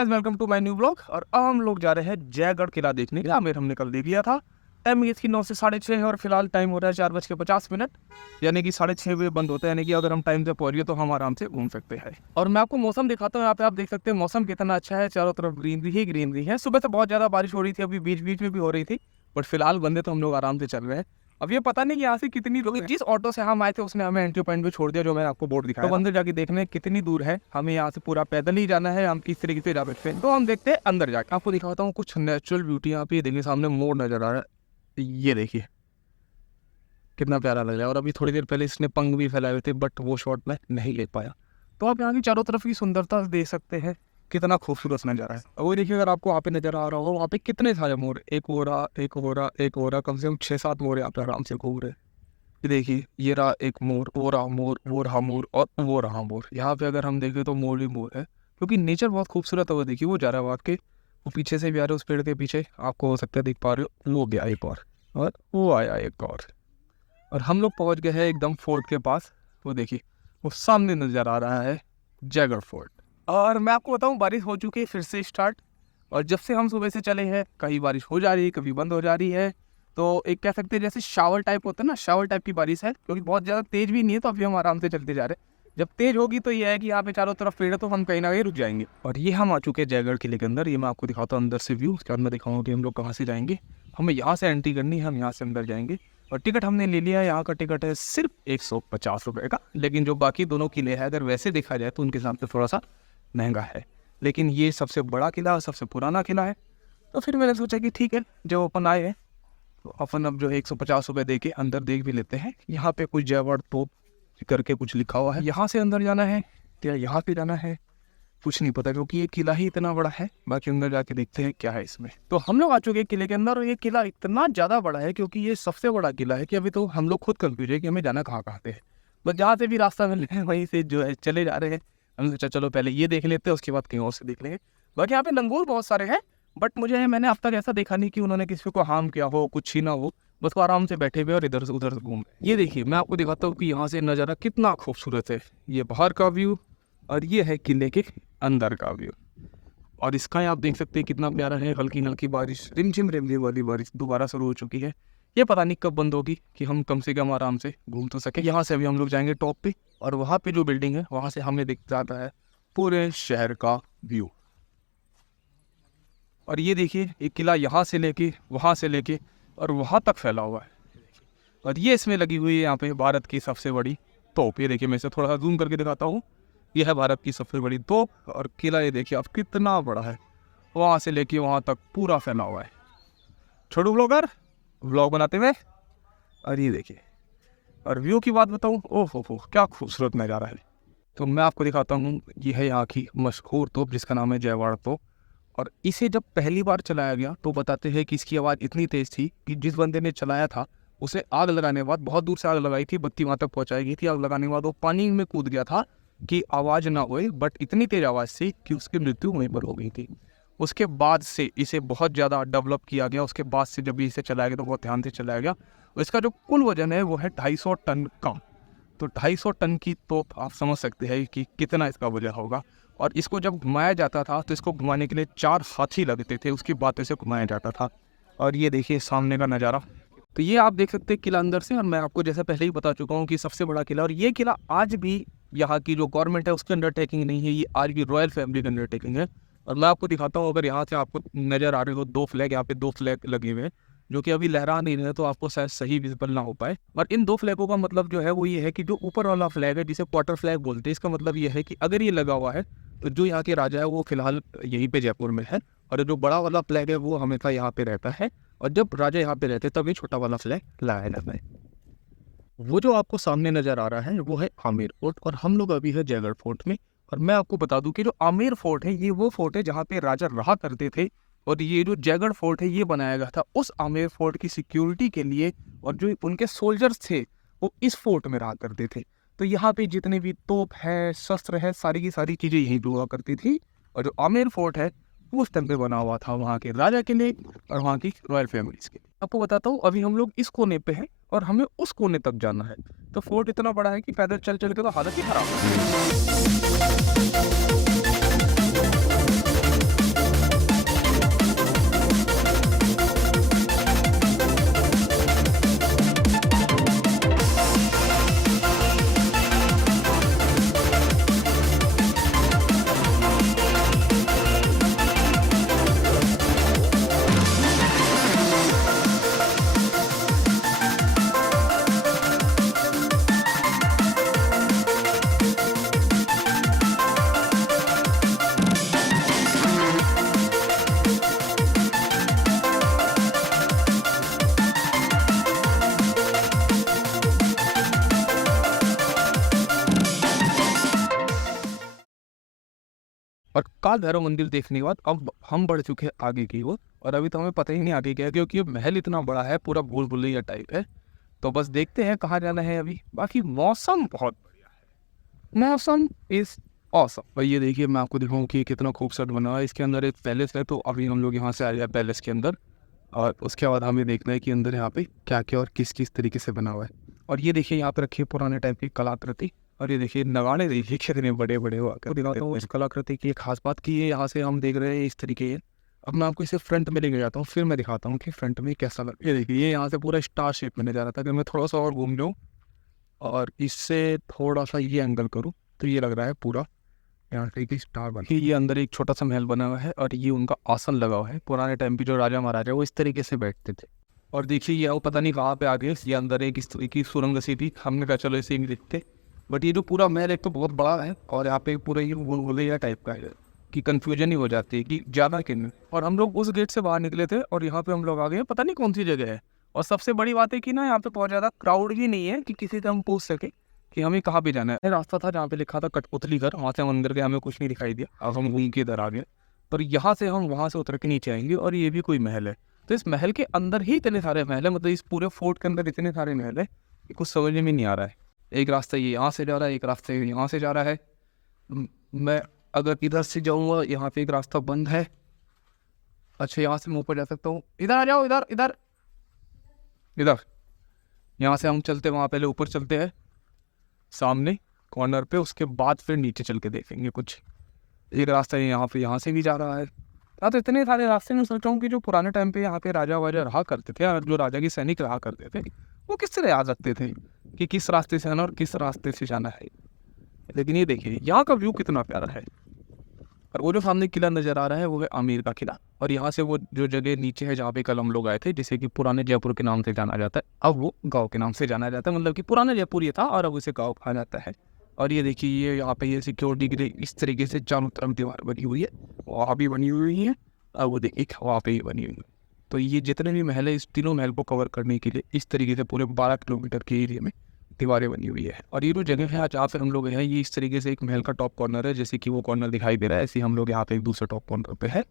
Welcome to my new blog. और अब हम लोग जा रहे हैं जयगढ़ किला देखने के लिए। आमेर हमने कल देख लिया था। टाइम इसकी 9 से 6:30 है और फिलहाल टाइम हो रहा है 4:50, यानी कि 6:30 बजे बंद होता है। यानी कि अगर हम टाइम से पहुंचे तो हम आराम से घूम सकते हैं। और मैं आपको मौसम दिखाता हूँ। यहाँ पे आप देख सकते हैं मौसम कितना अच्छा है। चारों तरफ ग्रीनरी ही ग्रीनरी है। सुबह से बहुत ज़्यादा बारिश हो रही थी, अभी बीच बीच में भी हो रही थी, बट फिलहाल बंद है तो हम लोग आराम से चल रहे हैं। अब ये पता नहीं कि यहाँ से कितनी लोग, जिस ऑटो से हम आए थे उसने हमें एंट्री पॉइंट पे छोड़ दिया, जो मैंने आपको बोर्ड दिखाया। तो अंदर जाके देखने कितनी दूर है, हमें यहाँ से पूरा पैदल ही जाना है। हम किस तरीके से जा सकते हैं तो हम देखते हैं अंदर जाके। आपको दिखाता हूँ कुछ नेचुरल ब्यूटी। यहाँ पे देखिए सामने मोर नजर आ रहा है, ये देखिए कितना प्यारा लग रहा है। और अभी थोड़ी देर पहले इसने पंख भी फैलाए हुए थे, बट वो शॉट मैं नहीं ले पाया। तो आप यहाँ की चारों तरफ की सुंदरता देख सकते हैं, कितना खूबसूरत नज़ारा है। और वो देखिए, अगर आपको वहाँ पे नजर आ रहा होगा, वहाँ पे कितने सारे मोर, एक हो रहा, एक हो रहा, एक हो रहा, कम से कम 6-7 मोर यहाँ पे आराम से घूम रहे हैं। ये देखिए, ये रहा एक मोर, वो रहा मोर, वो रहा मोर और वो रहा मोर। यहाँ पे अगर हम देखें तो मोर ही मोर है, क्योंकि नेचर बहुत खूबसूरत है। वो देखिए, वो जा रहा है वहाँ के, वो पीछे से भी आ रहे हैं, उस पेड़ के पीछे आपको हो सकता है देख पा रहे हो, वो गया एक और वो आया एक और हम लोग पहुँच गए हैं एकदम फोर्ट के पास। वो देखिए, वो सामने नज़र आ रहा है जयगढ़ फोर्ट। और मैं आपको बताऊँ, बारिश हो चुकी है फिर से स्टार्ट। और जब से हम सुबह से चले हैं, कहीं बारिश हो जा रही है, कभी बंद हो जा रही है। तो एक कह सकते हैं जैसे शावर टाइप होता है ना, शावर टाइप की बारिश है, क्योंकि बहुत ज़्यादा तेज़ भी नहीं है। तो अभी हम आराम से चलते जा रहे हैं। जब तेज़ होगी तो ये है कि यहाँ पे चारों तरफ पेड़ है, तो हम कहीं ना कहीं रुक जाएंगे। और ये हम आ चुके हैं जयगढ़ किले के अंदर। ये मैं आपको दिखाता हूँ अंदर से व्यू, उसके बाद मैं दिखाऊंगा कि हम लोग कहाँ से जाएंगे। हमें यहाँ से एंट्री करनी है, हम यहाँ से अंदर जाएंगे। और टिकट हमने ले लिया है। यहाँ का टिकट है सिर्फ 150 रुपये का। लेकिन जो बाकी दोनों किले हैं, अगर वैसे देखा जाए तो उनके हिसाब से थोड़ा सा महंगा है। लेकिन ये सबसे बड़ा किला और सबसे पुराना किला है। तो फिर मैंने सोचा कि ठीक है, जब अपन आए हैं तो अपन अब जो है 150 रुपये दे के अंदर देख भी लेते हैं। यहाँ पे कुछ जयगढ़ तोप करके कुछ लिखा हुआ है। यहाँ से अंदर जाना है या यहाँ पे जाना है, कुछ नहीं पता, क्योंकि ये किला ही इतना बड़ा है। बाकी अंदर जाके देखते हैं क्या है इसमें। तो हम लोग आ चुके हैं किले के अंदर। और ये किला इतना ज़्यादा बड़ा है, क्योंकि ये सबसे बड़ा किला है, कि अभी तो हम लोग खुद कंफ्यूज है कि हमें जाना कहाँ कहाँ पे है। बस जहाँ से भी रास्ता मिल रहा है वहीं से जो है चले जा रहे हैं। हमने सोचा चलो पहले ये देख लेते हैं, उसके बाद कहीं और से देख लेंगे। बाकी यहाँ पे लंगूर बहुत सारे हैं, बट मैंने अब तक ऐसा देखा नहीं कि उन्होंने किसी को हार्म किया हो, कुछ छीना हो। बस वो आराम से बैठे हुए और इधर से उधर से घूम रहे। ये देखिए, मैं आपको दिखाता हूँ कि यहाँ से नज़ारा कितना खूबसूरत है। ये बाहर का व्यू और ये है किले के अंदर का व्यू। और इसका आप देख सकते हैं कितना प्यारा है। हल्की हल्की बारिश, रिमझिम रिमझिम वाली बारिश दोबारा शुरू हो चुकी है। ये पता नहीं कब बंद होगी, कि हम कम से कम आराम से घूम तो सके। यहाँ से अभी हम लोग जाएंगे टॉप पे, और वहाँ पे जो बिल्डिंग है वहाँ से हमें दिख जाता है पूरे शहर का व्यू। और ये देखिए, एक किला यहाँ से लेके, वहाँ से लेके और वहाँ तक फैला हुआ है। और ये इसमें लगी हुई है यहाँ पे भारत की सबसे बड़ी तोप। ये देखिए, मैं इसे थोड़ा सा जूम करके दिखाता हूँ। ये है भारत की सबसे बड़ी तोप। और किला ये देखिए आप कितना बड़ा है, वहाँ से लेके वहाँ तक पूरा फैला हुआ है। छोटू ब्लॉगर व्लॉग बनाते हुए। और ये देखिए, और व्यू की बात बताऊँ, ओह हो क्या खूबसूरत नज़ारा है। तो मैं आपको दिखाता हूँ, ये है यहाँ की मशहूर तोप, जिसका नाम है जयवाड़ तोप। और इसे जब पहली बार चलाया गया तो बताते हैं कि इसकी आवाज़ इतनी तेज़ थी कि जिस बंदे ने चलाया था उसे आग लगाने के बाद, बहुत दूर से आग लगाई थी, बत्ती वहाँ तक पहुँचाई गई थी। आग लगाने के बाद वो पानी में कूद गया था कि आवाज़ ना होए, बट इतनी तेज़ आवाज़ थी कि उसकी मृत्यु वहीं पर हो गई थी। उसके बाद से इसे बहुत ज़्यादा डेवलप किया गया। उसके बाद से जब इसे चलाया गया तो बहुत ध्यान से चलाया गया। इसका जो कुल वजन है वो है 250 टन का। तो 250 टन की तोप आप समझ सकते हैं कि कितना इसका वजन होगा। और इसको जब घुमाया जाता था तो इसको घुमाने के लिए 4 हाथी लगते थे, उसकी बातें से घुमाया जाता था। और ये देखिए सामने का नज़ारा। तो ये आप देख सकते हैं किला अंदर से। और मैं आपको जैसे पहले ही बता चुका हूँ कि सबसे बड़ा किला, और ये किला आज भी यहाँ की जो गवर्नमेंट है उसकी अंडरटेकिंग नहीं है, ये आज भी रॉयल फैमिली की अंडरटेकिंग है। और मैं आपको दिखाता हूँ, अगर यहाँ से आपको नज़र आ रहे हो 2 फ्लैग, यहाँ पे 2 फ्लैग लगे हुए हैं, जो कि अभी लहरा नहीं रहे, तो आपको शायद सही विजिबल ना हो पाए। और इन 2 फ्लैगों का मतलब जो है वो ये है कि जो ऊपर वाला फ्लैग है, जिसे क्वार्टर फ्लैग बोलते हैं, इसका मतलब ये है कि अगर ये लगा हुआ है तो जो यहाँ के राजा है वो फिलहाल यहीं पे जयपुर में है। और जो बड़ा वाला फ्लैग है वो हमेशा यहाँ पे रहता है। और जब राजा यहाँ पे रहते तब ये छोटा वाला फ्लैग लगाया जाता है। वो जो आपको सामने नज़र आ रहा है वो है आमेर फोर्ट, और हम लोग अभी है जयगढ़ फोर्ट में। और मैं आपको बता दूं कि जो आमेर फोर्ट है ये वो फोर्ट है जहाँ पे राजा रहा करते थे। और ये जो जयगढ़ फोर्ट है ये बनाया गया था उस आमेर फोर्ट की सिक्योरिटी के लिए। और जो उनके सोल्जर्स थे वो इस फोर्ट में रहा करते थे। तो यहाँ पे जितने भी तोप है, शस्त्र है, सारी की सारी चीज़ें यहीं पे हुआ करती थी। और जो आमेर फोर्ट है वो उस टाइम पे बना हुआ था वहाँ के राजा के लिए और वहाँ की रॉयल फैमिलीज के लिए। आपको बताता हूँ, अभी हम लोग इस कोने पे हैं और हमें उस कोने तक जाना है। तो फोर्ट इतना बड़ा है कि पैदल चल चल के तो हालत ही खराब है। काल भैरव मंदिर देखने के बाद अब हम बढ़ चुके हैं आगे की ओर, और अभी तो हमें पता ही नहीं आगे क्या है, क्योंकि ये महल इतना बड़ा है, पूरा भूल भुलैया टाइप है। तो बस देखते हैं कहाँ जाना है अभी। बाकी मौसम बहुत बढ़िया है, मौसम इज ऑसम। भाई ये देखिए, मैं आपको दिखाऊँ कि कितना खूबसूरत बना हुआ है। इसके अंदर एक पैलेस है, तो अभी हम लोग यहाँ से आ गए पैलेस के अंदर, और उसके बाद हमें देखना है कि अंदर यहाँ पे क्या क्या और किस किस तरीके से बना हुआ है। और ये देखिए यहाँ पे रखी है पुराने टाइप की कलाकृति, और ये देखिए नगाड़े देखिए कितने बड़े बड़े हुआ कर। दिखाता हूँ इस कलाकृति की एक खास बात की ये यहाँ से हम देख रहे हैं इस तरीके है। अब मैं आपको इसे फ्रंट में लेके जाता हूँ, फिर मैं दिखाता हूँ कि फ्रंट में कैसा लग। ये देखिए, ये यहाँ से पूरा स्टार शेप में नजर आता है। अगर मैं थोड़ा सा और घूम लूँ और इससे थोड़ा सा ये एंगल करूँ, तो ये लग रहा है पूरा यहाँ से कि स्टार बना। ये अंदर एक छोटा सा महल बना हुआ है, और ये उनका आसन लगा हुआ है। पुराने टाइम पे जो राजा महाराजा वो इस तरीके से बैठते थे। और देखिए ये वो पता नहीं कहाँ पे आ गए, ये अंदर एक इस तरीके की सुरंग सी थी। हमने कहा चलो इसे ही देखते, बट ये जो पूरा महल एक तो बहुत बड़ा है, और यहाँ पे पूरा ये भूलभुलैया टाइप का है कि कंफ्यूजन ही हो जाती है कि ज़्यादा किन। और हम लोग उस गेट से बाहर निकले थे, और यहाँ पे हम लोग आ गए, पता नहीं कौन सी जगह है। और सबसे बड़ी बात है कि ना यहाँ पे बहुत ज़्यादा क्राउड भी नहीं है कि किसी से हम पूछ सके कि हमें कहाँ पे जाना है। रास्ता था जहाँ पे लिखा था कठपुतली घर, वहाँ से हम अंदर गए, हमें कुछ नहीं दिखाई दिया। अब हम घूम के इधर आ गए, पर यहाँ से हम वहाँ से उतर के नीचे आएंगे, और ये भी कोई महल है। तो इस महल के अंदर ही इतने सारे महल है, मतलब इस पूरे फोर्ट के अंदर इतने सारे महल है कि कुछ समझ में नहीं आ रहा है। एक रास्ता ये यहाँ से जा रहा है, एक रास्ता यहाँ से जा रहा है। मैं अगर इधर से जाऊँगा, यहाँ पे एक रास्ता बंद है। अच्छा, यहाँ से मैं ऊपर जा सकता हूँ। इधर आ जाओ, इधर इधर इधर। यहाँ से हम चलते, वहाँ पहले ऊपर चलते हैं सामने कॉर्नर पे, उसके बाद फिर नीचे चल के देखेंगे कुछ। एक रास्ता यहाँ पे, यहाँ से भी जा रहा है। हाँ, तो इतने सारे रास्ते में सोच रहा हूँ कि जो पुराने टाइम पे यहाँ पे राजा वाजा रहा करते थे, और जो राजा की सैनिक रहा करते थे, वो किस तरह याद रखते थे कि किस रास्ते से आना और किस रास्ते से जाना है। लेकिन ये देखिए यहाँ का व्यू कितना प्यारा है। और वो जो सामने किला नज़र आ रहा है वो है आमेर का किला, और यहाँ से वो जो जगह नीचे है जहाँ पे कल हम लोग आए थे, जिसे कि पुराने जयपुर के नाम से जाना जाता है, अब वो गाँव के नाम से जाना जाता है। मतलब कि पुराना जयपुर ये था, और अब उसे गाँव कहा जाता है। और ये देखिए, ये यहाँ पे ये सिक्योरिटी के लिए इस तरीके से चारों तरफ दीवार बनी हुई है, वहाँ भी बनी हुई है, और वो देखिए वहाँ पे ही बनी हुई है। तो ये जितने भी महल है, इस तीनों महल को कवर करने के लिए इस तरीके से पूरे 12 किलोमीटर के एरिया में दीवारें बनी हुई है। और ये जो जगह है जहाँ पे हम लोग हैं, ये इस तरीके से एक महल का टॉप कॉर्नर है, जैसे कि वो कॉर्नर दिखाई दे रहा है, ऐसे हम लोग यहाँ पे एक दूसरे टॉप कॉर्नर पे है।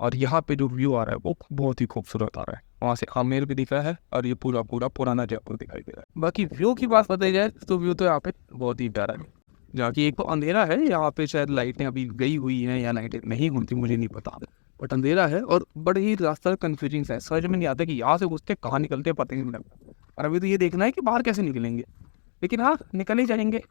और यहाँ पे जो व्यू आ रहा है वो बहुत ही खूबसूरत आ रहा है। वहाँ से आमेर भी दिख रहा है, और ये पूरा पूरा पुराना जयपुर दिखाई दे रहा है। बाकी व्यू की बात बताई जाए तो व्यू तो यहाँ पे बहुत ही प्यारा है। जहाँ की एक तो अंधेरा है, यहाँ पे शायद लाइटें अभी गई हुई हैं या लाइटें नहीं होती, मुझे नहीं पता, बट अंधेरा है। और बड़े ही रास्ता कन्फ्यूजिंग है, समझ में नहीं आता कि यहाँ से घुसते कहाँ निकलते, पता ही नहीं लगता। और अभी तो ये देखना है कि बाहर कैसे निकलेंगे, लेकिन हाँ निकल ही जाएंगे।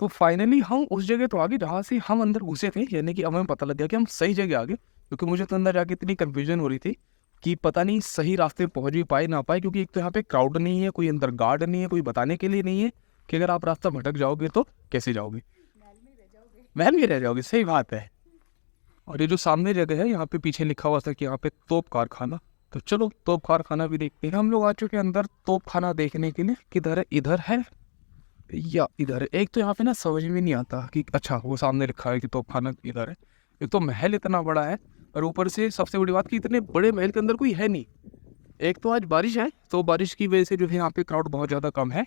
तो फाइनली हम उस जगह तो आ गए जहाँ से हम अंदर घुसे थे, यानी कि अब हमें पता लग गया कि हम सही जगह आ गए। क्योंकि मुझे तो अंदर जाके इतनी कन्फ्यूजन हो रही थी कि पता नहीं सही रास्ते पहुँच भी पाए ना पाए, क्योंकि एक तो यहाँ पे क्राउड नहीं है, कोई अंदर गार्ड नहीं है, कोई बताने के लिए नहीं है कि अगर आप रास्ता भटक जाओगे तो कैसे जाओगे, महल में रह जाओगे। सही बात है। और ये जो सामने जगह है, यहाँ पे पीछे लिखा हुआ था कि यहाँ पे तोप कारखाना, तो चलो तोप कारखाना भी देखते हैं। हम लोग आ चुके हैं अंदर तोप खाना देखने के लिए। किधर है, इधर है या इधर है? एक तो यहाँ पे ना समझ में नहीं आता कि अच्छा वो सामने लिखा है कि तोप खाना इधर है। एक तो महल इतना बड़ा है, और ऊपर से सबसे बड़ी बात कि इतने बड़े महल के अंदर कोई है नहीं। एक तो आज बारिश है, तो बारिश की वजह से जो है यहाँ पे क्राउड बहुत ज़्यादा कम है,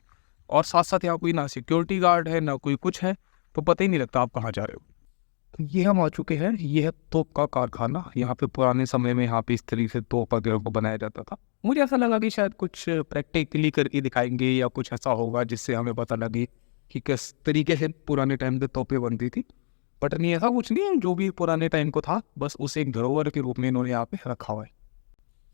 और साथ साथ यहाँ कोई ना सिक्योरिटी गार्ड है ना कोई कुछ है, तो पता ही नहीं लगता आप कहाँ जा रहे हो। तो ये हम आ चुके हैं, ये है तोप का कारखाना। यहाँ पे पुराने समय में यहाँ पे इस तरीके से तोप वगैरह को बनाया जाता था। मुझे ऐसा लगा कि शायद कुछ प्रैक्टिकली करके दिखाएंगे या कुछ ऐसा होगा जिससे हमें पता लगे कि किस तरीके से पुराने टाइम पे तोपें बनती थी, बट नहीं, ऐसा कुछ नहीं है। जो भी पुराने टाइम को था, बस उसे एक धरोहर के रूप में इन्होंने यहाँ पे रखा हुआ है।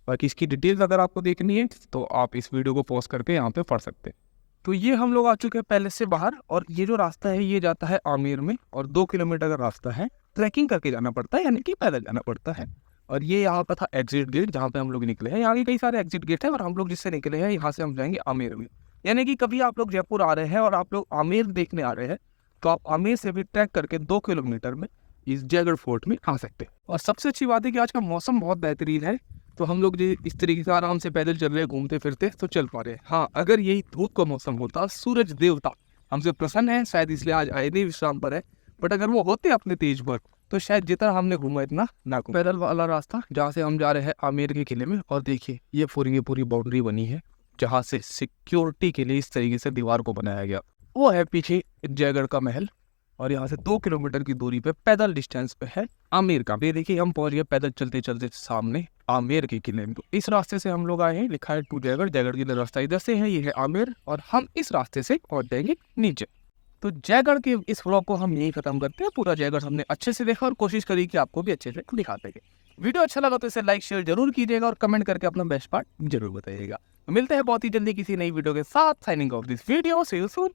बाकी इसकी डिटेल्स अगर आपको देखनी है तो आप इस वीडियो को पॉज करके यहाँ पे पढ़ सकते हैं। तो ये हम लोग आ चुके हैं पैलेस से बाहर, और ये जो रास्ता है ये जाता है आमेर में, और 2 किलोमीटर का रास्ता है। ट्रैकिंग करके जाना पड़ता है, यानी कि पैदल जाना पड़ता है। और ये यहाँ पर था एग्जिट गेट, जहाँ पे हम लोग निकले हैं। यहाँ के कई सारे एग्जिट गेट है, और हम लोग जिससे निकले हैं यहाँ से हम जाएंगे आमेर में। यानी कि कभी आप लोग जयपुर आ रहे हैं और आप लोग आमेर देखने आ रहे हैं, तो आप आमेर से भी ट्रैक करके 2 किलोमीटर में इस जयगढ़ फोर्ट में आ सकते हैं। और सबसे अच्छी बात है कि आज का मौसम बहुत बेहतरीन है, तो हम लोग जो इस तरीके से आराम से पैदल चल रहे हैं, घूमते फिरते तो चल पा रहे हैं। हाँ, अगर यही धूप का मौसम होता, सूरज देवता हमसे प्रसन्न है, शायद इसलिए आज आए नहीं, विश्राम पर है, बट अगर वो होते अपने तेज पर, तो शायद जितना हमने घूमा इतना ना घूमा। पैदल वाला रास्ता जहाँ से हम जा रहे हैं आमेर के किले में, और देखिए ये पूरी बाउंड्री बनी है, जहाँ से सिक्योरिटी के लिए इस तरीके से दीवार को बनाया गया। वो है पीछे जयगढ़ का महल, और यहाँ से 2 किलोमीटर की दूरी पे पैदल डिस्टेंस पे है आमेर का। ये देखिए हम पहुंच गए पैदल चलते चलते सामने आमेर के किले में। तो इस रास्ते से हम लोग आए हैं, लिखा है टू जयगढ़, जयगढ़ के लिए रास्ता इधर से है, ये है आमेर और हम इस रास्ते से पहुंच जाएंगे नीचे। तो जयगढ़ के इस व्लॉग को हम यही खत्म करते हैं। पूरा जयगढ़ हमने अच्छे से देखा और कोशिश करी कि आपको भी अच्छे से दिखा देंगे। वीडियो अच्छा लगा तो इसे लाइक शेयर जरूर कीजिएगा और कमेंट करके अपना बेस्ट पार्ट जरूर बताइएगा। मिलते हैं बहुत ही जल्दी किसी नई वीडियो के साथ। Signing off this video, see you soon.